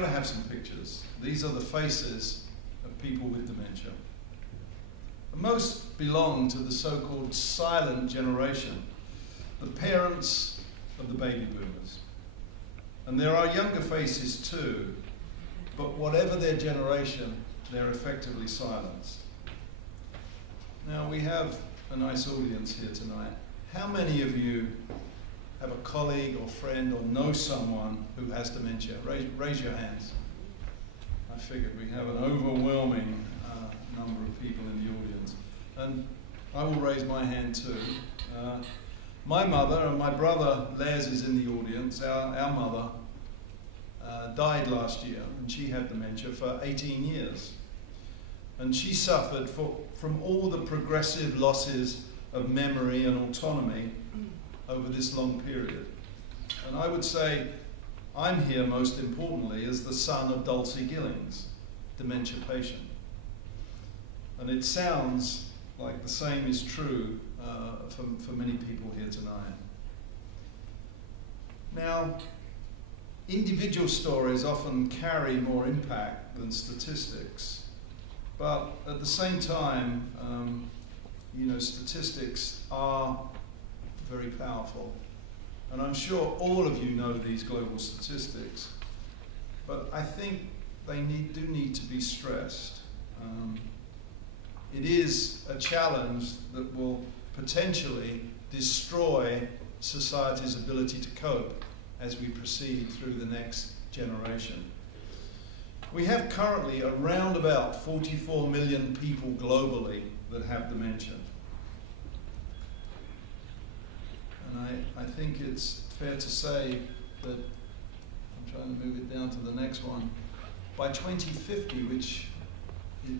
got to have some pictures. These are the faces of people with dementia. Most belong to the so-called silent generation, the parents of the baby boomers. And there are younger faces too, but whatever their generation, they're effectively silenced. Now, we have a nice audience here tonight. How many of you have a colleague or friend or know someone who has dementia? Raise your hands. I figured we have an overwhelming number of people in the audience. And I will raise my hand too. My mother and my brother Les is in the audience. Our mother died last year, and she had dementia for 18 years. And she suffered from all the progressive losses of memory and autonomy over this long period. And I would say I'm here most importantly as the son of Dulcie Gillings, dementia patient. And it sounds like the same is true for many people here tonight. Now, individual stories often carry more impact than statistics, but at the same time, statistics are very powerful. And I'm sure all of you know these global statistics, but I think they do need to be stressed. It is a challenge that will potentially destroy society's ability to cope as we proceed through the next generation. We have currently around about 44 million people globally that have dementia. And I think it's fair to say that, I'm trying to move it down to the next one, by 2050, which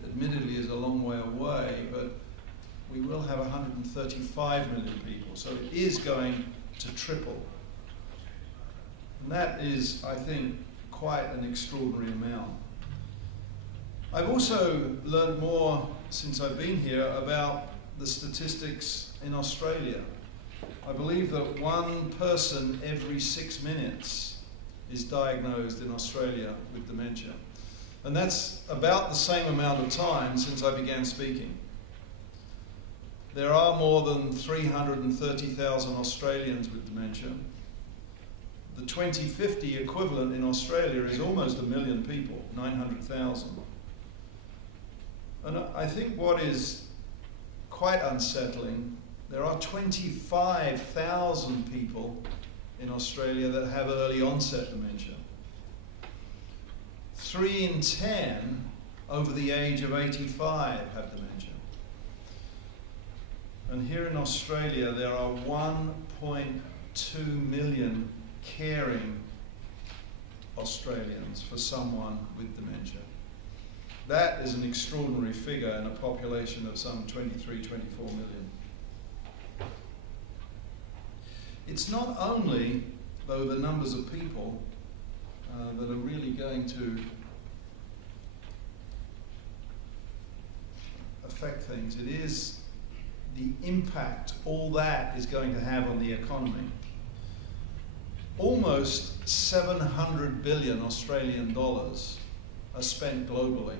admittedly is a long way away, but we will have 135 million people, so it is going to triple. And that is, I think, quite an extraordinary amount. I've also learned more since I've been here about the statistics in Australia. I believe that one person every 6 minutes is diagnosed in Australia with dementia. And that's about the same amount of time since I began speaking. There are more than 330,000 Australians with dementia. The 2050 equivalent in Australia is almost 1 million people, 900,000. And I think what is quite unsettling, there are 25,000 people in Australia that have early onset dementia. 3 in 10 over the age of 85 have dementia. And here in Australia, there are 1.2 million caring Australians for someone with dementia. That is an extraordinary figure in a population of some 23, 24 million. It's not only, though, the numbers of people that are really going to affect things. It is the impact all that is going to have on the economy. Almost 700 billion Australian dollars are spent globally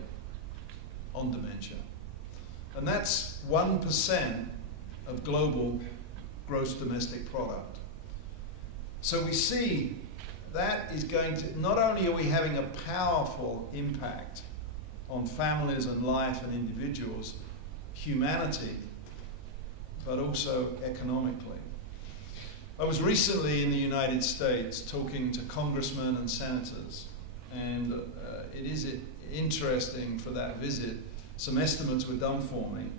on dementia. And that's 1% of global gross domestic product. So we see that is going to, not only are we having a powerful impact on families and life and individuals, humanity, but also economically. I was recently in the United States talking to congressmen and senators, and it is interesting for that visit. Some estimates were done for me,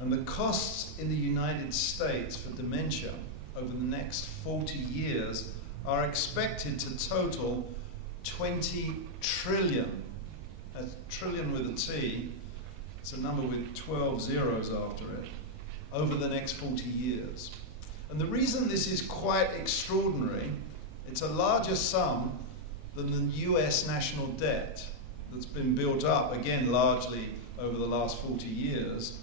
and the costs in the United States for dementia over the next 40 years are expected to total 20 trillion. That's trillion with a T. It's a number with 12 zeros after it, over the next 40 years. And the reason this is quite extraordinary, it's a larger sum than the US national debt that's been built up, again, largely over the last 40 years.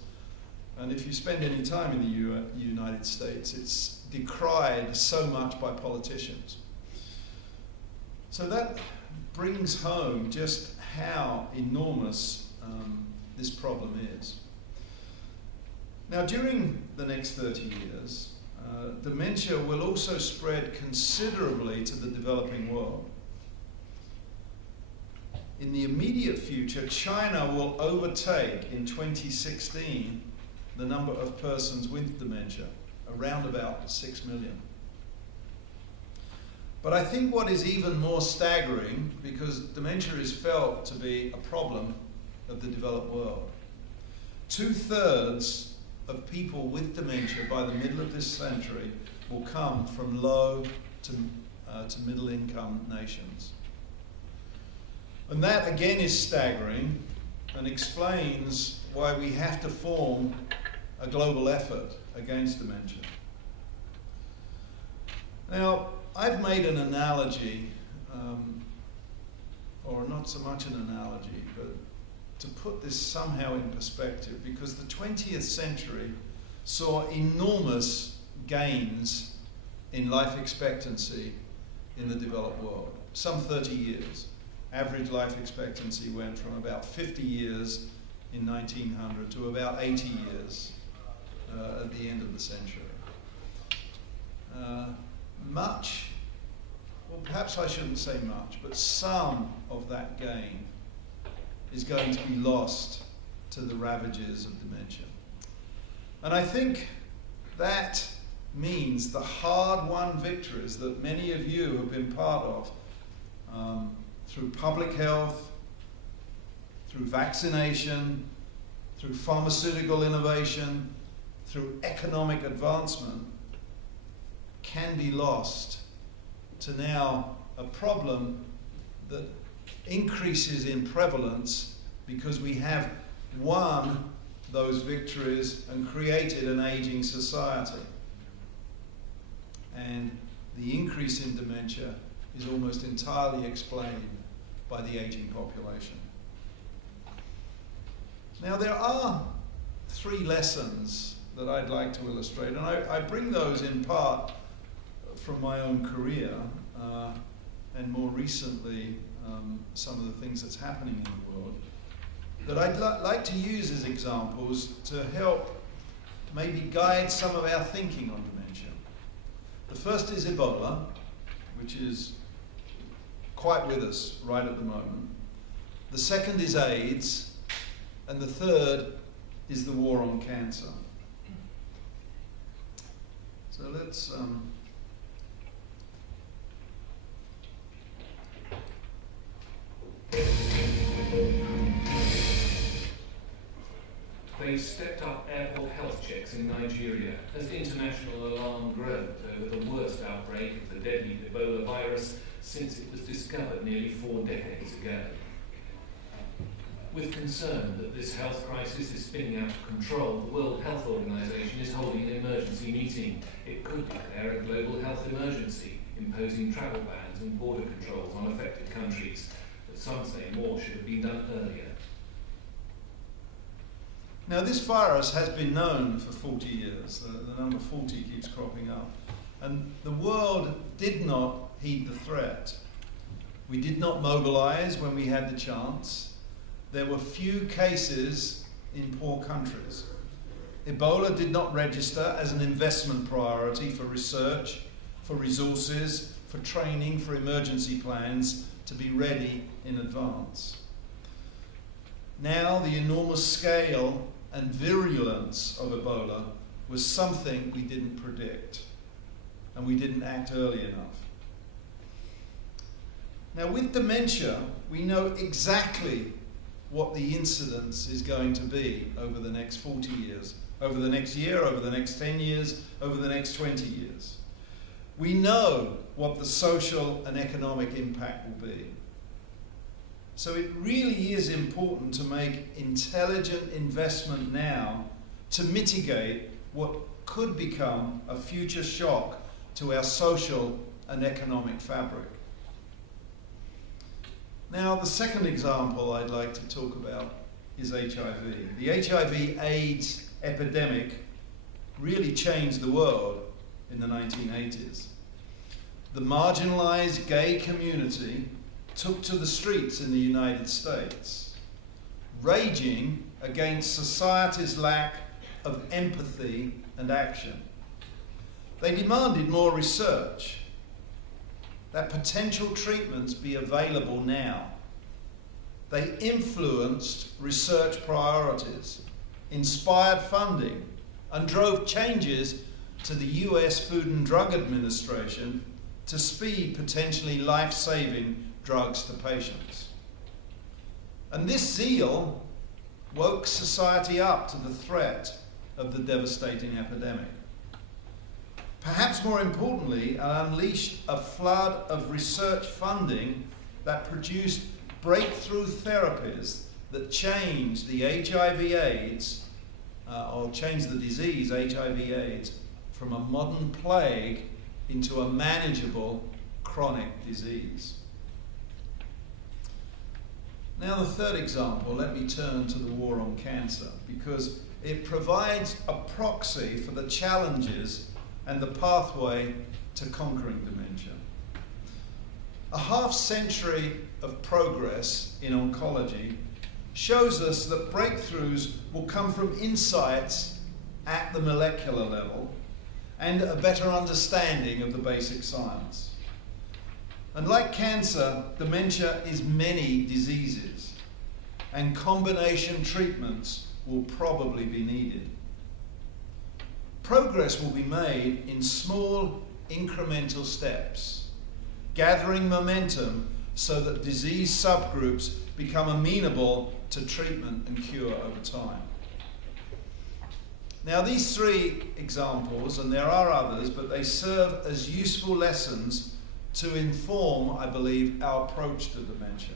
And if you spend any time in the United States, it's decried so much by politicians. So that brings home just how enormous this problem is. Now, during the next 30 years, dementia will also spread considerably to the developing world. In the immediate future, China will overtake in 2016 the number of persons with dementia, around about 6 million. But I think what is even more staggering, because dementia is felt to be a problem of the developed world, 2/3 of people with dementia by the middle of this century will come from low to middle income nations. And that again is staggering and explains why we have to form a global effort against dementia. Now, I've made an analogy, or not so much an analogy, but to put this somehow in perspective, because the 20th century saw enormous gains in life expectancy in the developed world, some 30 years. Average life expectancy went from about 50 years in 1900 to about 80 years at the end of the century. Well, perhaps I shouldn't say much, but some of that gain is going to be lost to the ravages of dementia. And I think that means the hard-won victories that many of you have been part of through public health, through vaccination, through pharmaceutical innovation, through economic advancement, can be lost to now a problem that increases in prevalence because we have won those victories and created an aging society. And the increase in dementia is almost entirely explained by the aging population. Now, there are 3 lessons that I'd like to illustrate, and I bring those in part from my own career, and more recently some of the things that's happening in the world, that I'd like to use as examples to help maybe guide some of our thinking on dementia. The first is Ebola, which is quite with us right at the moment. The second is AIDS, and the third is the war on cancer. So let's They stepped up airport health checks in Nigeria as international alarm growed over the worst outbreak of the deadly Ebola virus since it was discovered nearly 4 decades ago. With concern that this health crisis is spinning out of control, the World Health Organization is holding an emergency meeting. It could declare a global health emergency, imposing travel bans and border controls on affected countries. But some say more should have been done earlier. Now, this virus has been known for 40 years. The number 40 keeps cropping up. And the world did not heed the threat. We did not mobilize when we had the chance. There were few cases in poor countries. Ebola did not register as an investment priority for research, for resources, for training, for emergency plans to be ready in advance. Now, the enormous scale and virulence of Ebola was something we didn't predict, and we didn't act early enough. Now, with dementia, we know exactly what the incidence is going to be over the next 40 years, over the next year, over the next 10 years, over the next 20 years. We know what the social and economic impact will be. So it really is important to make intelligent investment now to mitigate what could become a future shock to our social and economic fabric. Now, the second example I'd like to talk about is HIV. The HIV/AIDS epidemic really changed the world in the 1980s. The marginalized gay community took to the streets in the United States, raging against society's lack of empathy and action. They demanded more research, that potential treatments be available now. They influenced research priorities, inspired funding, and drove changes to the US Food and Drug Administration to speed potentially life-saving drugs to patients. And this zeal woke society up to the threat of the devastating epidemic. Perhaps more importantly, it unleashed a flood of research funding that produced breakthrough therapies that changed the HIV/AIDS, or changed the disease HIV/AIDS from a modern plague into a manageable chronic disease. Now the third example, let me turn to the war on cancer, because it provides a proxy for the challenges and the pathway to conquering dementia. A half-century of progress in oncology shows us that breakthroughs will come from insights at the molecular level and a better understanding of the basic science. And like cancer, dementia is many diseases, and combination treatments will probably be needed. Progress will be made in small, incremental steps, gathering momentum so that disease subgroups become amenable to treatment and cure over time. Now these three examples, and there are others, but they serve as useful lessons to inform, I believe, our approach to dementia.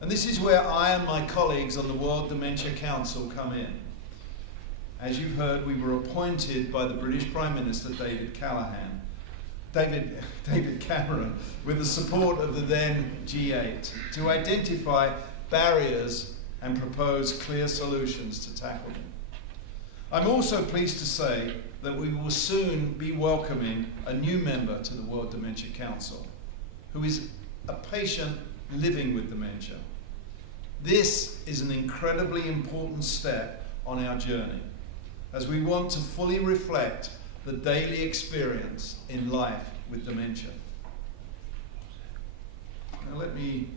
And this is where I and my colleagues on the World Dementia Council come in. As you've heard, we were appointed by the British Prime Minister David Cameron, with the support of the then G8, to identify barriers and propose clear solutions to tackle them. I'm also pleased to say that we will soon be welcoming a new member to the World Dementia Council, who is a patient living with dementia. This is an incredibly important step on our journey, as we want to fully reflect the daily experience in life with dementia. Now let me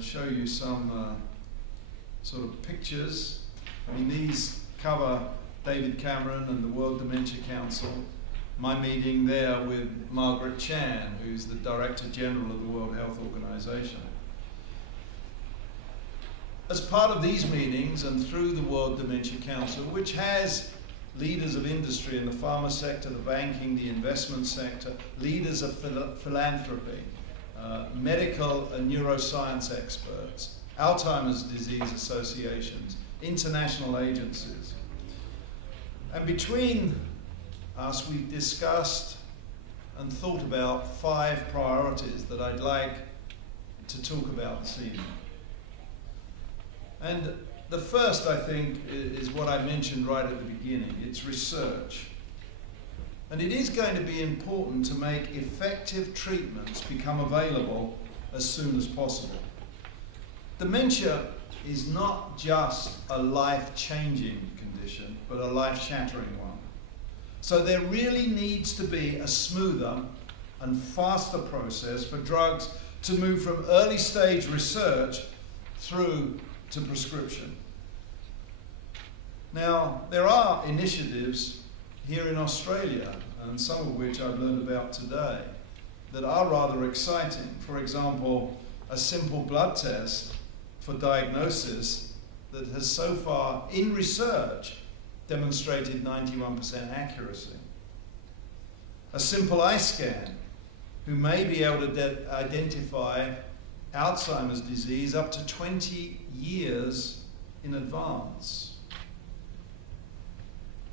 show you some sort of pictures. I mean, these cover David Cameron and the World Dementia Council, my meeting there with Margaret Chan, who's the Director General of the World Health Organization. As part of these meetings and through the World Dementia Council, which has leaders of industry in the pharma sector, the banking, the investment sector, leaders of philanthropy, medical and neuroscience experts, Alzheimer's disease associations, international agencies. And between us, we've discussed and thought about 5 priorities that I'd like to talk about this evening. And the first, I think, is what I mentioned right at the beginning. It's research. And it is going to be important to make effective treatments become available as soon as possible. Dementia is not just a life-changing condition, but a life-shattering one. So there really needs to be a smoother and faster process for drugs to move from early-stage research through to prescription. Now, there are initiatives here in Australia, and some of which I've learned about today, that are rather exciting. For example, a simple blood test for diagnosis that has so far, in research, demonstrated 91% accuracy. A simple eye scan, who may be able to identify Alzheimer's disease up to 20 years in advance.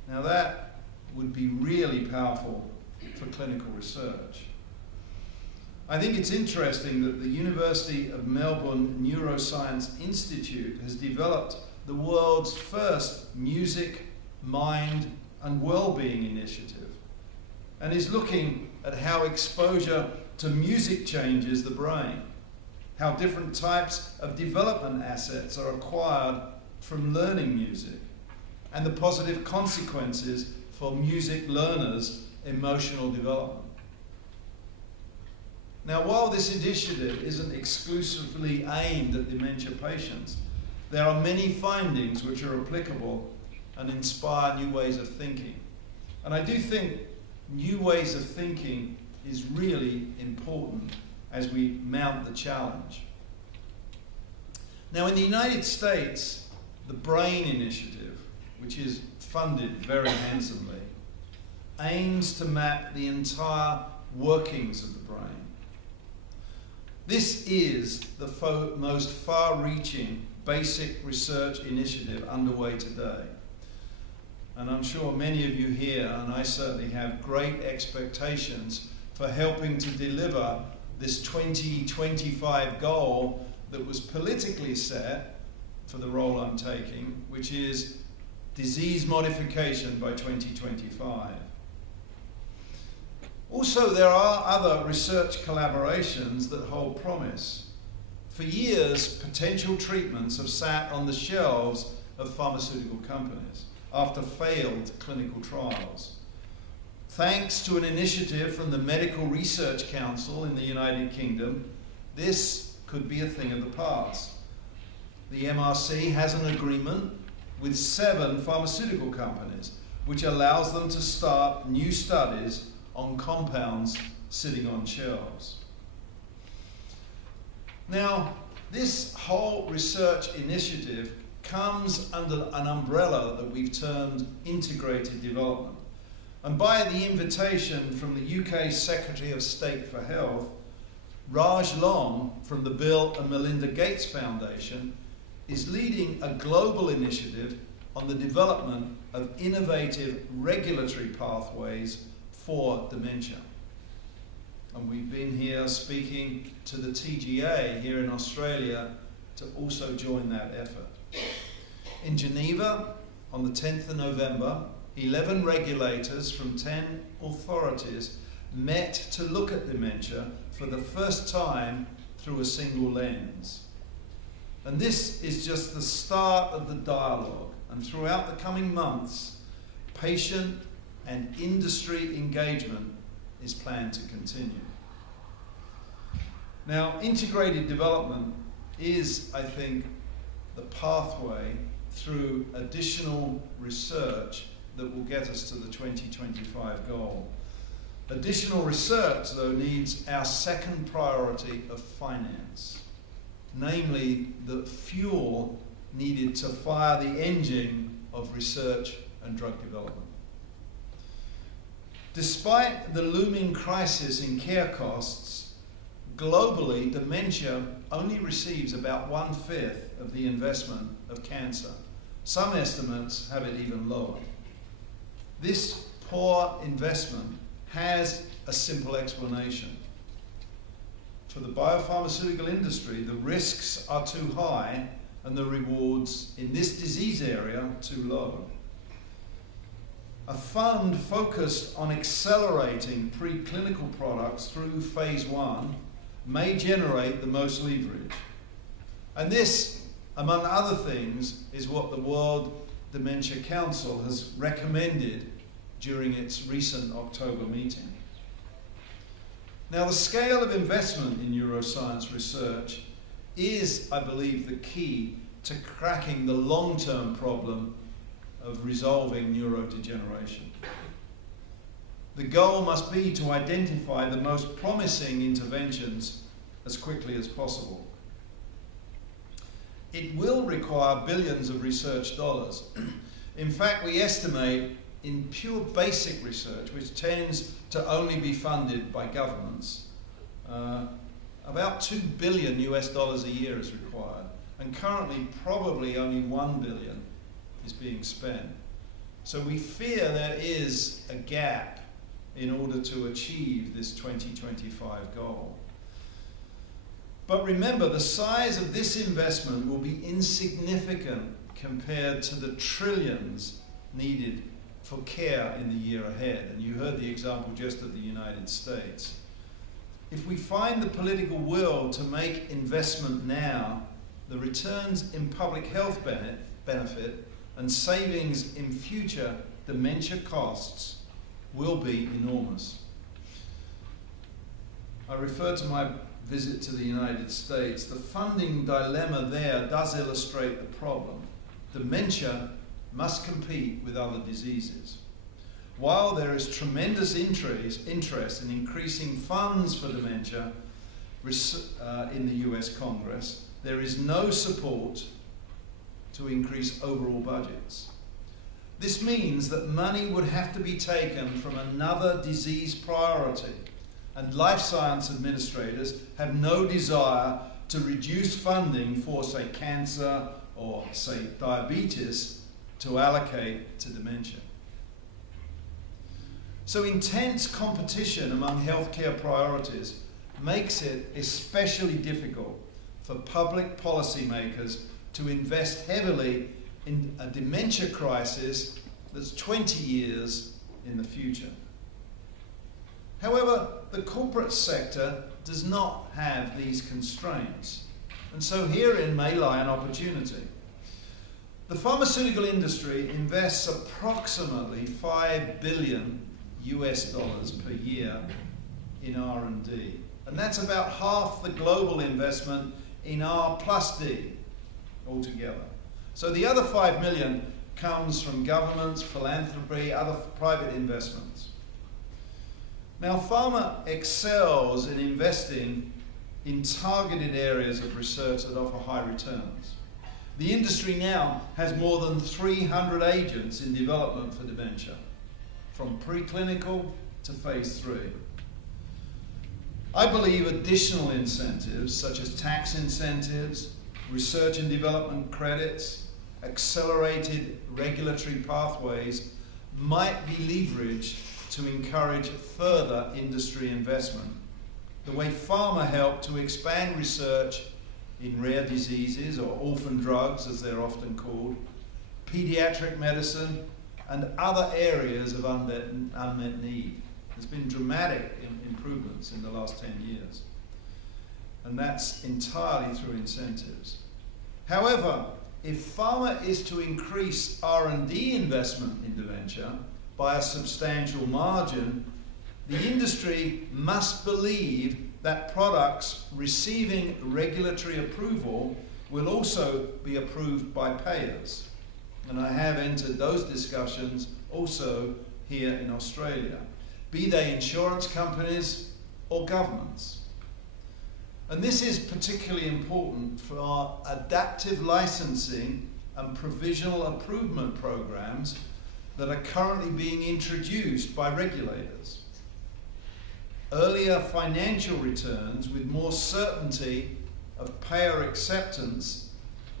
Now that would be really powerful for clinical research. I think it's interesting that the University of Melbourne Neuroscience Institute has developed the world's first music, mind and well-being initiative, and is looking at how exposure to music changes the brain. how different types of development assets are acquired from learning music, and the positive consequences for music learners' emotional development. Now, while this initiative isn't exclusively aimed at dementia patients, there are many findings which are applicable and inspire new ways of thinking. And I do think new ways of thinking is really important as we mount the challenge. Now, in the United States, the BRAIN Initiative, which is funded very handsomely, aims to map the entire workings of the brain. This is the most far-reaching basic research initiative underway today. And I'm sure many of you here, and I certainly have, great expectations for helping to deliver this 2025 goal that was politically set for the role I'm taking, which is disease modification by 2025. Also, there are other research collaborations that hold promise. For years, potential treatments have sat on the shelves of pharmaceutical companies after failed clinical trials. Thanks to an initiative from the Medical Research Council in the United Kingdom, this could be a thing of the past. The MRC has an agreement with 7 pharmaceutical companies, which allows them to start new studies on compounds sitting on shelves. Now, this whole research initiative comes under an umbrella that we've termed integrated development. And by the invitation from the UK Secretary of State for Health, Raj Long from the Bill and Melinda Gates Foundation is leading a global initiative on the development of innovative regulatory pathways for dementia. And we've been here speaking to the TGA here in Australia to also join that effort. In Geneva, on the 10th of November, 11 regulators from 10 authorities met to look at dementia for the first time through a single lens. And this is just the start of the dialogue, and throughout the coming months, patient and industry engagement is planned to continue. Now, integrated development is, I think, the pathway through additional research that will get us to the 2025 goal. Additional research, though, needs our second priority of finance, namely the fuel needed to fire the engine of research and drug development. Despite the looming crisis in care costs, globally, dementia only receives about 1/5 of the investment of cancer. Some estimates have it even lower. This poor investment has a simple explanation. For the biopharmaceutical industry, the risks are too high and the rewards in this disease area too low. A fund focused on accelerating preclinical products through phase 1 may generate the most leverage. And this, among other things, is what the World Dementia Council has recommended during its recent October meeting. Now, the scale of investment in neuroscience research is, I believe, the key to cracking the long-term problem of resolving neurodegeneration. The goal must be to identify the most promising interventions as quickly as possible. It will require billions of research dollars. In fact, we estimate in pure basic research, which tends to only be funded by governments, about $2 billion a year is required. And currently, probably only $1 billion is being spent. So we fear there is a gap in order to achieve this 2025 goal. But remember, the size of this investment will be insignificant compared to the trillions needed for care in the year ahead. And you heard the example just of the United States. if we find the political will to make investment now, the returns in public health benefit and savings in future dementia costs will be enormous. I refer to my visit to the United States. The funding dilemma there does illustrate the problem. Dementia must compete with other diseases. While there is tremendous interest in increasing funds for dementia in the US Congress, there is no support to increase overall budgets. This means that money would have to be taken from another disease priority, and life science administrators have no desire to reduce funding for, say, cancer or, say, diabetes to allocate to dementia. So intense competition among healthcare priorities makes it especially difficult for public policymakers to invest heavily in a dementia crisis that's 20 years in the future. However, the corporate sector does not have these constraints, and so herein may lie an opportunity. The pharmaceutical industry invests approximately $5 billion per year in R&D, and that's about half the global investment in R+D altogether. So the other $5 million comes from governments, philanthropy, other private investments. Now, pharma excels in investing in targeted areas of research that offer high returns. The industry now has more than 300 agents in development for dementia, from preclinical to phase 3. I believe additional incentives, such as tax incentives, research and development credits, accelerated regulatory pathways, might be leveraged to encourage further industry investment, the way pharma helped to expand research in rare diseases, or orphan drugs as they're often called, pediatric medicine, and other areas of unmet need. There's been dramatic improvements in the last 10 years, and that's entirely through incentives. However, if pharma is to increase R&D investment in dementia by a substantial margin, the industry must believe that products receiving regulatory approval will also be approved by payers. And I have entered those discussions also here in Australia, be they insurance companies or governments. And this is particularly important for our adaptive licensing and provisional approval programs that are currently being introduced by regulators. Earlier financial returns with more certainty of payer acceptance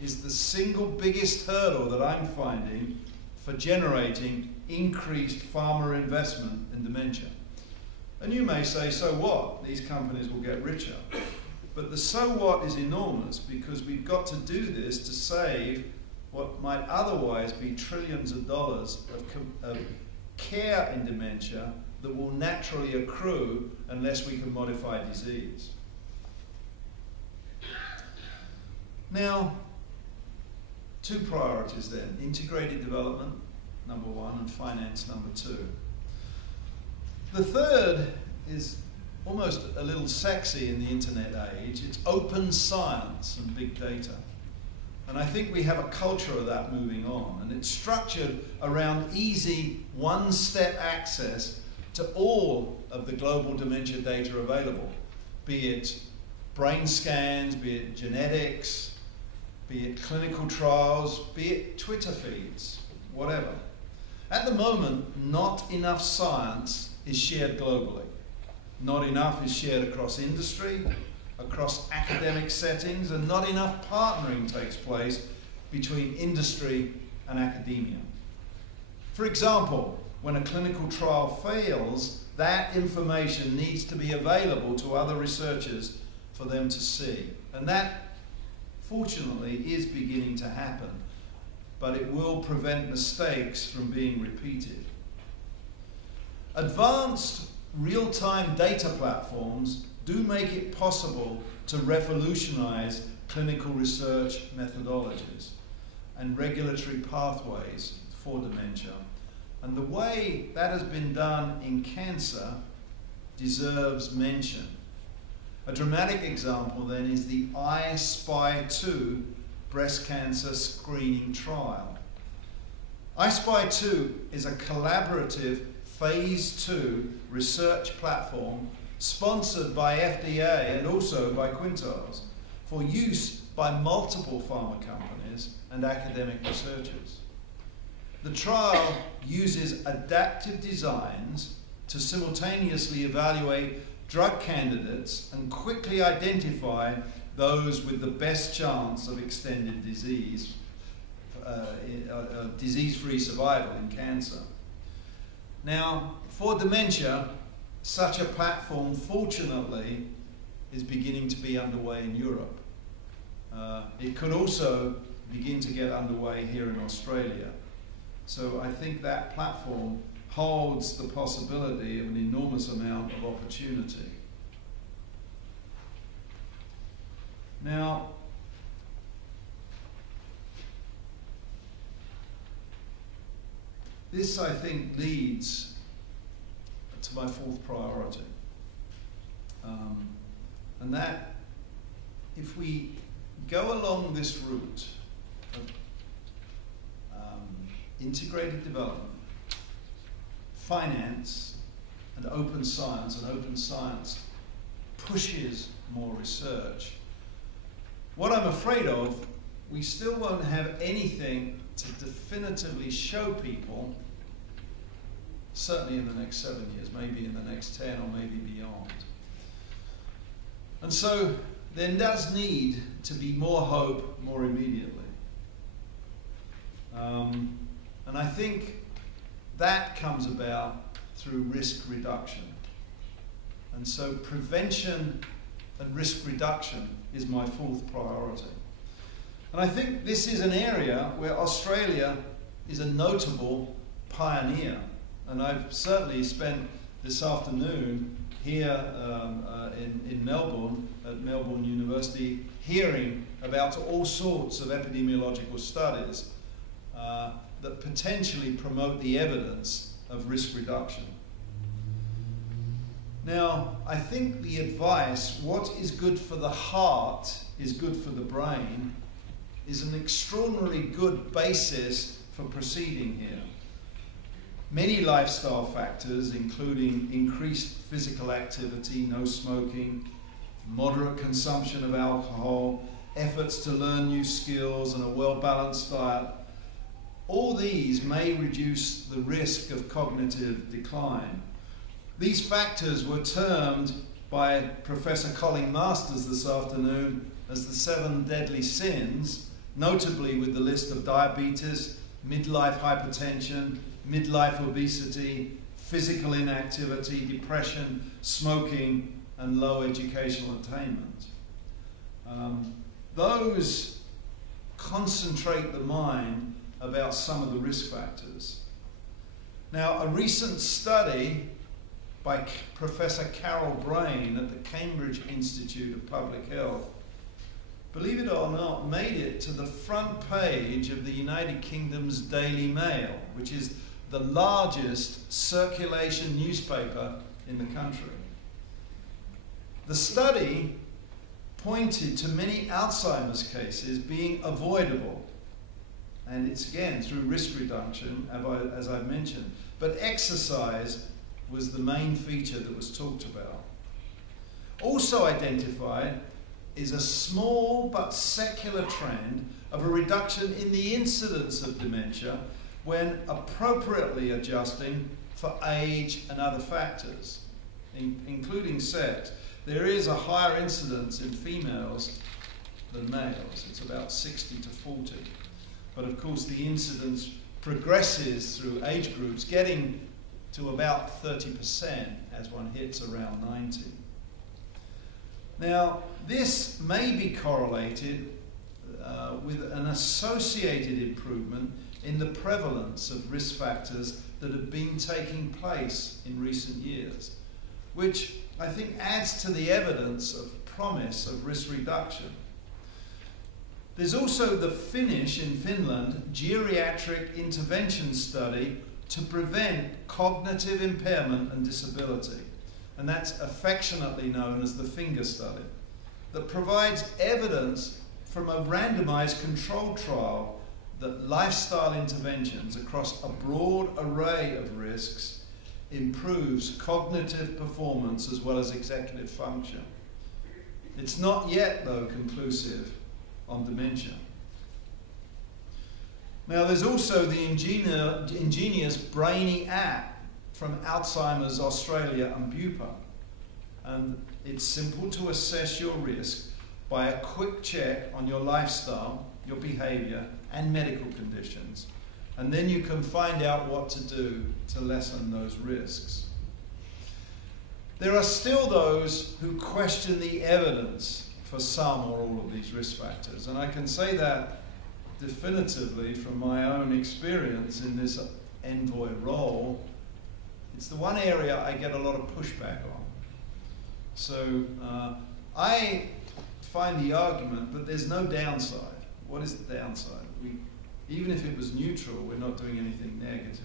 is the single biggest hurdle that I'm finding for generating increased pharma investment in dementia. And you may say, so what? These companies will get richer. But the so what is enormous, because we've got to do this to save what might otherwise be trillions of dollars of care in dementia that will naturally accrue unless we can modify disease. Now, two priorities then: integrated development, number one, and finance, number two. The third is almost a little sexy in the internet age. It's open science and big data. And I think we have a culture of that moving on, and it's structured around easy one-step access to all of the global dementia data available, be it brain scans, be it genetics, be it clinical trials, be it Twitter feeds, whatever. At the moment, not enough science is shared globally. Not enough is shared across industry, across academic settings, and not enough partnering takes place between industry and academia. For example, when a clinical trial fails, that information needs to be available to other researchers for them to see. And that, fortunately, is beginning to happen, but it will prevent mistakes from being repeated. Advanced real-time data platforms do make it possible to revolutionize clinical research methodologies and regulatory pathways for dementia. And the way that has been done in cancer deserves mention. A dramatic example then is the I-SPY2 breast cancer screening trial. I-SPY2 is a collaborative phase 2 research platform sponsored by FDA and also by Quintiles for use by multiple pharma companies and academic researchers. The trial uses adaptive designs to simultaneously evaluate drug candidates and quickly identify those with the best chance of extended disease, disease-free survival in cancer. Now, for dementia, such a platform, fortunately, is beginning to be underway in Europe. It could also begin to get underway here in Australia. So I think that platform holds the possibility of an enormous amount of opportunity. Now, this, I think, leads to my fourth priority. And that, if we go along this route of integrated development, finance, and open science pushes more research, what I'm afraid of, we still won't have anything to definitively show people, certainly in the next 7 years, maybe in the next 10 or maybe beyond. And so there does need to be more hope more immediately. And I think that comes about through risk reduction. And so prevention and risk reduction is my fourth priority. And I think this is an area where Australia is a notable pioneer. And I've certainly spent this afternoon here in Melbourne, at Melbourne University, hearing about all sorts of epidemiological studies that potentially promote the evidence of risk reduction. Now, I think the advice, what is good for the heart is good for the brain, is an extraordinarily good basis for proceeding here. Many lifestyle factors, including increased physical activity, no smoking, moderate consumption of alcohol, efforts to learn new skills, and a well-balanced diet, all these may reduce the risk of cognitive decline. These factors were termed by Professor Colin Masters this afternoon as the 7 deadly sins, notably with the list of diabetes, midlife hypertension, midlife obesity, physical inactivity, depression, smoking, and low educational attainment. Those concentrate the mind about some of the risk factors. Now, a recent study by Professor Carol Brain at the Cambridge Institute of Public Health, believe it or not, made it to the front page of the United Kingdom's Daily Mail, which is the largest circulation newspaper in the country. The study pointed to many Alzheimer's cases being avoidable, and it's again through risk reduction, as I've mentioned, but exercise was the main feature that was talked about. Also identified is a small but secular trend of a reduction in the incidence of dementia when appropriately adjusting for age and other factors, including sex. There is a higher incidence in females than males. It's about 60 to 40. But of course the incidence progresses through age groups, getting to about 30% as one hits around 90. Now, this may be correlated with an associated improvement in the prevalence of risk factors that have been taking place in recent years, which I think adds to the evidence of promise of risk reduction. There's also the Finnish, in Finland, Geriatric intervention study to prevent cognitive impairment and disability. And that's affectionately known as the finger study, that provides evidence from a randomized controlled trial that lifestyle interventions across a broad array of risks improves cognitive performance as well as executive function. It's not yet, though, conclusive on dementia. Now, there's also the ingenious Brainy app from Alzheimer's Australia and Bupa. And it's simple to assess your risk by a quick check on your lifestyle, your behavior, and medical conditions. And then you can find out what to do to lessen those risks. There are still those who question the evidence for some or all of these risk factors. And I can say that definitively from my own experience in this envoy role. It's the one area I get a lot of pushback on. So I find the argument, but there's no downside. What is the downside? Even if it was neutral, we're not doing anything negative.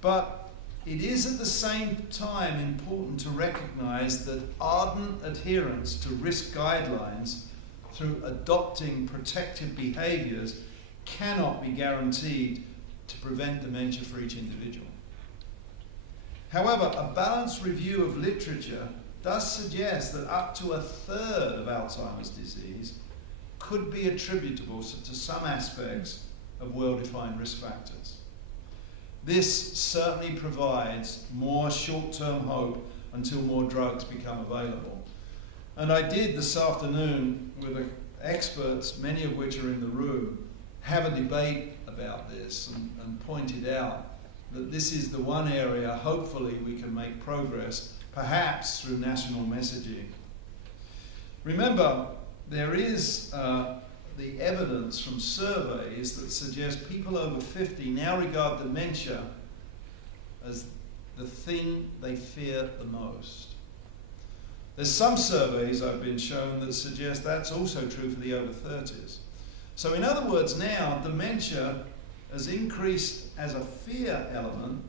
But it is at the same time important to recognize that ardent adherence to risk guidelines through adopting protective behaviors cannot be guaranteed to prevent dementia for each individual. However, a balanced review of literature does suggest that up to a third of Alzheimer's disease could be attributable to some aspects of well-defined risk factors. This certainly provides more short-term hope until more drugs become available. And I did this afternoon with experts, many of which are in the room, have a debate about this and pointed out that this is the one area hopefully we can make progress, perhaps through national messaging. Remember, there is the evidence from surveys that suggest people over 50 now regard dementia as the thing they fear the most. There's some surveys I've been shown that suggest that's also true for the over 30s. So in other words, now dementia has increased as a fear element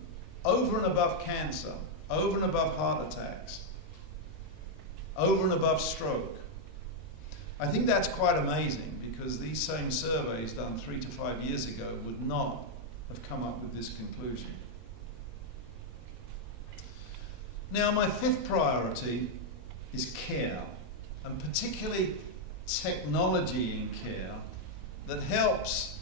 over and above cancer, over and above heart attacks, over and above stroke. I think that's quite amazing because these same surveys done 3 to 5 years ago would not have come up with this conclusion. Now, my fifth priority is care, and particularly technology in care that helps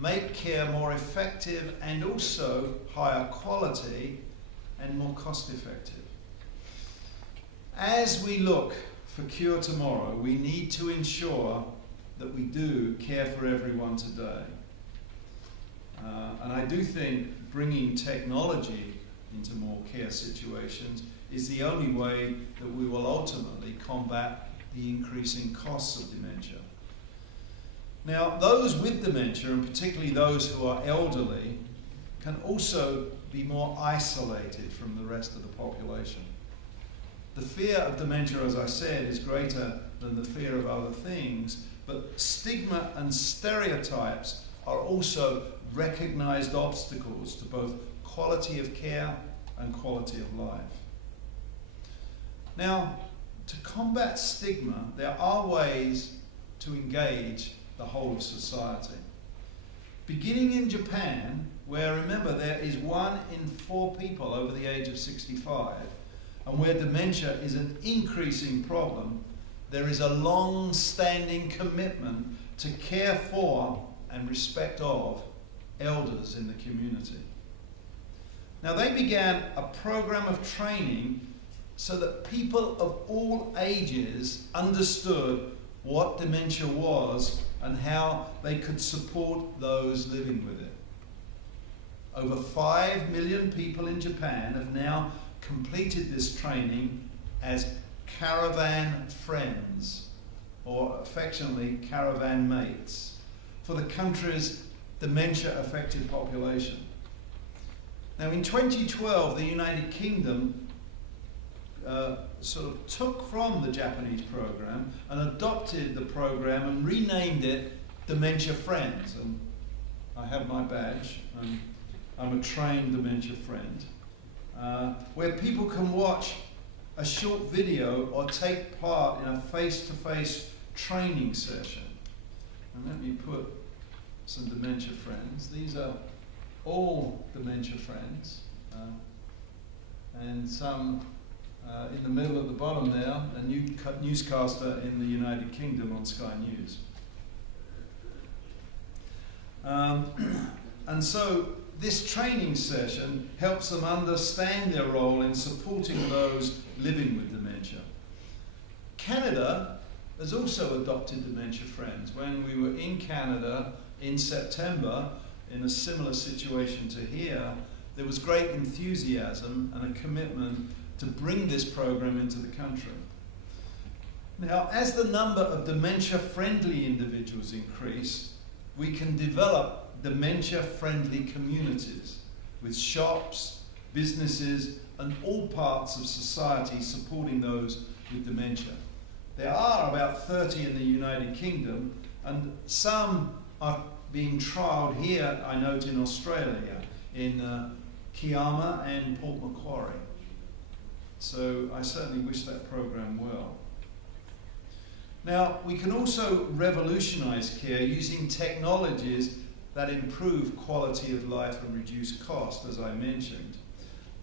make care more effective and also higher quality and more cost effective. As we look for cure tomorrow, we need to ensure that we do care for everyone today. And I do think bringing technology into more care situations is the only way that we will ultimately combat the increasing costs of dementia. Now, those with dementia, and particularly those who are elderly, can also be more isolated from the rest of the population. The fear of dementia, as I said, is greater than the fear of other things, but stigma and stereotypes are also recognized obstacles to both quality of care and quality of life. Now, to combat stigma, there are ways to engage the whole of society. Beginning in Japan, where, remember, there is 1 in 4 people over the age of 65, and where dementia is an increasing problem, there is a long-standing commitment to care for and respect of elders in the community. Now, they began a program of training so that people of all ages understood what dementia was and how they could support those living with it. Over 5 million people in Japan have now completed this training as caravan friends, or affectionately caravan mates, for the country's dementia-affected population. Now, in 2012, the United Kingdom sort of took from the Japanese program and adopted the program and renamed it Dementia Friends. And I have my badge, and I'm a trained dementia friend, where people can watch a short video or take part in a face-to-face training session. And let me put some dementia friends. These are all dementia friends, and some in the middle at the bottom there, a newscaster in the United Kingdom on Sky News. And so this training session helps them understand their role in supporting those living with dementia. Canada has also adopted Dementia Friends. When we were in Canada in September, in a similar situation to here, there was great enthusiasm and a commitment to bring this program into the country. Now, as the number of dementia-friendly individuals increase, we can develop dementia-friendly communities with shops, businesses, and all parts of society supporting those with dementia. There are about 30 in the United Kingdom, and some are being trialled here, I note, in Australia, in Kiama and Port Macquarie. So I certainly wish that program well. Now, we can also revolutionise care using technologies that improve quality of life and reduce cost, as I mentioned.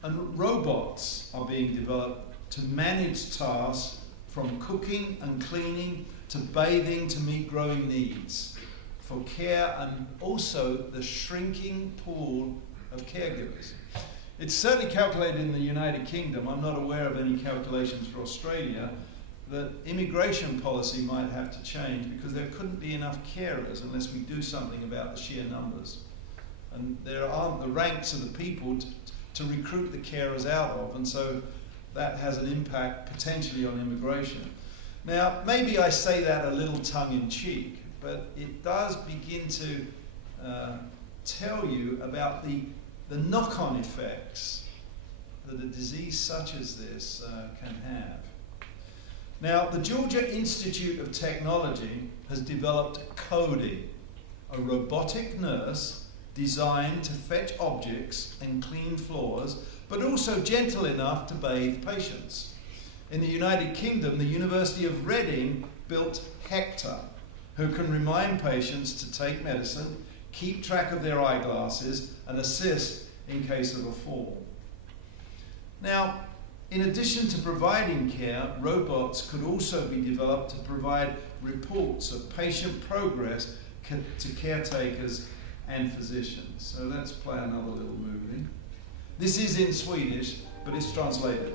And robots are being developed to manage tasks from cooking and cleaning to bathing to meet growing needs for care, and also the shrinking pool of caregivers. It's certainly calculated in the United Kingdom, I'm not aware of any calculations for Australia, that immigration policy might have to change because there couldn't be enough carers unless we do something about the sheer numbers. And there aren't the ranks of the people to recruit the carers out of, and so that has an impact potentially on immigration. Now, maybe I say that a little tongue-in-cheek, but it does begin to tell you about the knock-on effects that a disease such as this can have. Now, the Georgia Institute of Technology has developed Cody, a robotic nurse designed to fetch objects and clean floors, but also gentle enough to bathe patients. In the United Kingdom, the University of Reading built Hector, who can remind patients to take medicine, keep track of their eyeglasses, and assist in case of a fall. Now, in addition to providing care, robots could also be developed to provide reports of patient progress to caretakers and physicians. So let's play another little movie. This is in Swedish, but it's translated.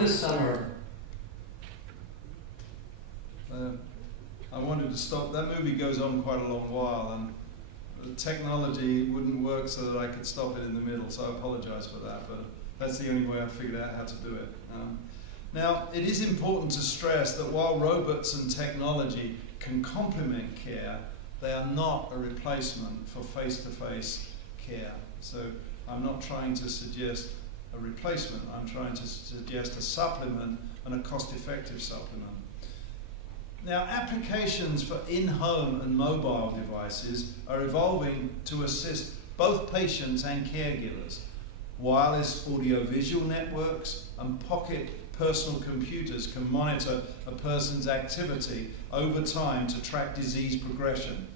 this summer, I wanted to stop. That movie goes on quite a long while, and the technology wouldn't work so that I could stop it in the middle, so I apologize for that, but that's the only way I figured out how to do it. Now, it is important to stress that while robots and technology can complement care, they are not a replacement for face-to-face care. So I'm not trying to suggest a replacement, I'm trying to suggest a supplement and a cost-effective supplement. Now, applications for in-home and mobile devices are evolving to assist both patients and caregivers. Wireless audiovisual networks and pocket personal computers can monitor a person's activity over time to track disease progression.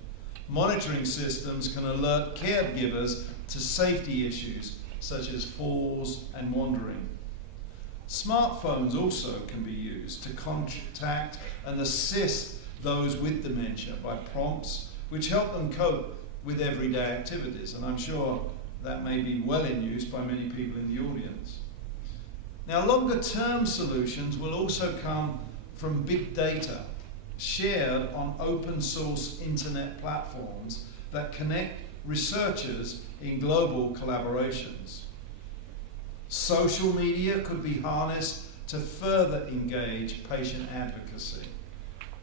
Monitoring systems can alert caregivers to safety issues such as falls and wandering. Smartphones also can be used to contact and assist those with dementia by prompts which help them cope with everyday activities, and I'm sure that may be well in use by many people in the audience. Now, longer-term solutions will also come from big data shared on open-source internet platforms that connect researchers in global collaborations. Social media could be harnessed to further engage patient advocacy.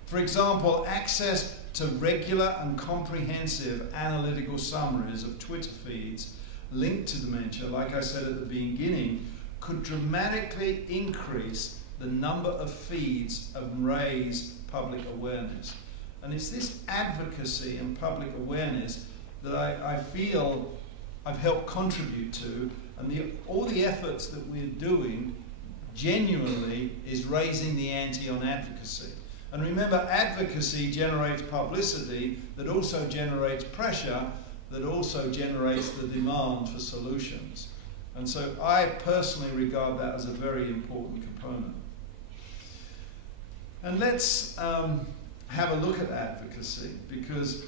For example, access to regular and comprehensive analytical summaries of Twitter feeds linked to dementia, like I said at the beginning, could dramatically increase the number of feeds and raise public awareness. And it's this advocacy and public awareness that I feel I've helped contribute to, and all the efforts that we're doing genuinely is raising the ante on advocacy. And remember, advocacy generates publicity that also generates pressure, that also generates the demand for solutions. And so I personally regard that as a very important component. And let's have a look at advocacy, because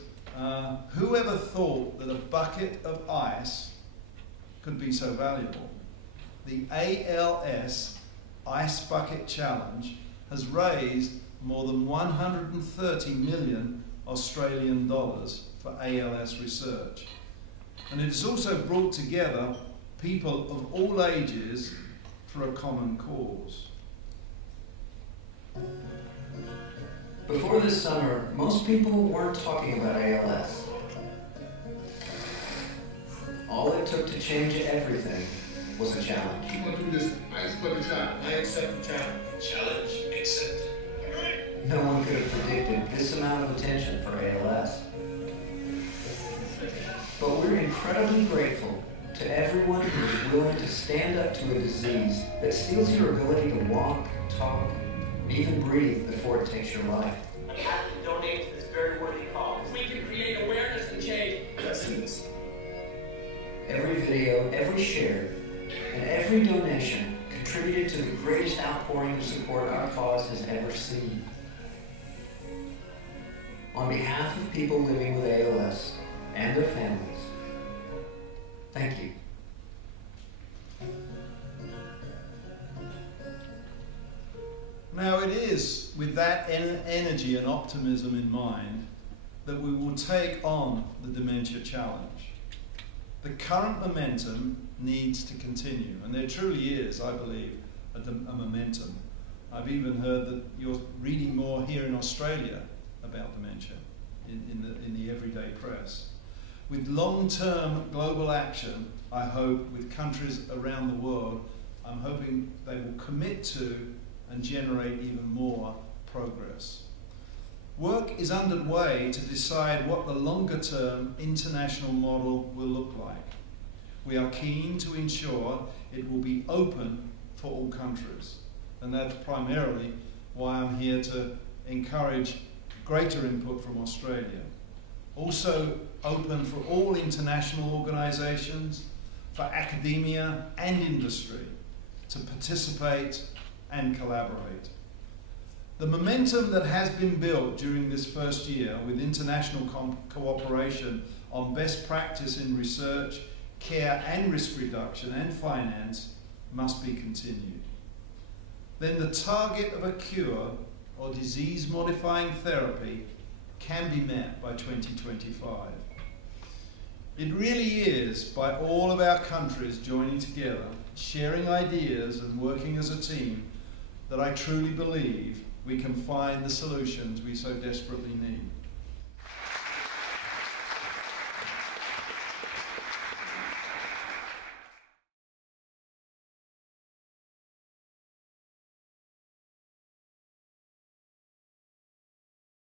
whoever thought that a bucket of ice could be so valuable? The ALS Ice Bucket Challenge has raised more than 130 million Australian dollars for ALS research. And it has also brought together people of all ages for a common cause. before this summer, most people weren't talking about ALS. All it took to change everything was a challenge. You want to do this ice bucket challenge? I accept the challenge. Challenge accepted. No one could have predicted this amount of attention for ALS. But we're incredibly grateful to everyone who is willing to stand up to a disease that steals your ability to walk, talk, even breathe before it takes your life. I'm happy to donate to this very worthy cause. We can create awareness and change. Let's do this. Every video, every share, and every donation contributed to the greatest outpouring of support our cause has ever seen. On behalf of people living with ALS and their families, thank you. Now it is with that energy and optimism in mind that we will take on the Dementia Challenge. The current momentum needs to continue, and there truly is, I believe, a momentum. I've even heard that you're reading more here in Australia about dementia in the everyday press. With long-term global action, I hope, with countries around the world, I'm hoping they will commit to and generate even more progress. Work is underway to decide what the longer-term international model will look like. We are keen to ensure it will be open for all countries, and that's primarily why I'm here to encourage greater input from Australia. Also open for all international organisations, for academia and industry to participate and collaborate. The momentum that has been built during this first year with international cooperation on best practice in research, care and risk reduction and finance must be continued. then the target of a cure or disease-modifying therapy can be met by 2025. It really is by all of our countries joining together, sharing ideas and working as a team, that I truly believe we can find the solutions we so desperately need.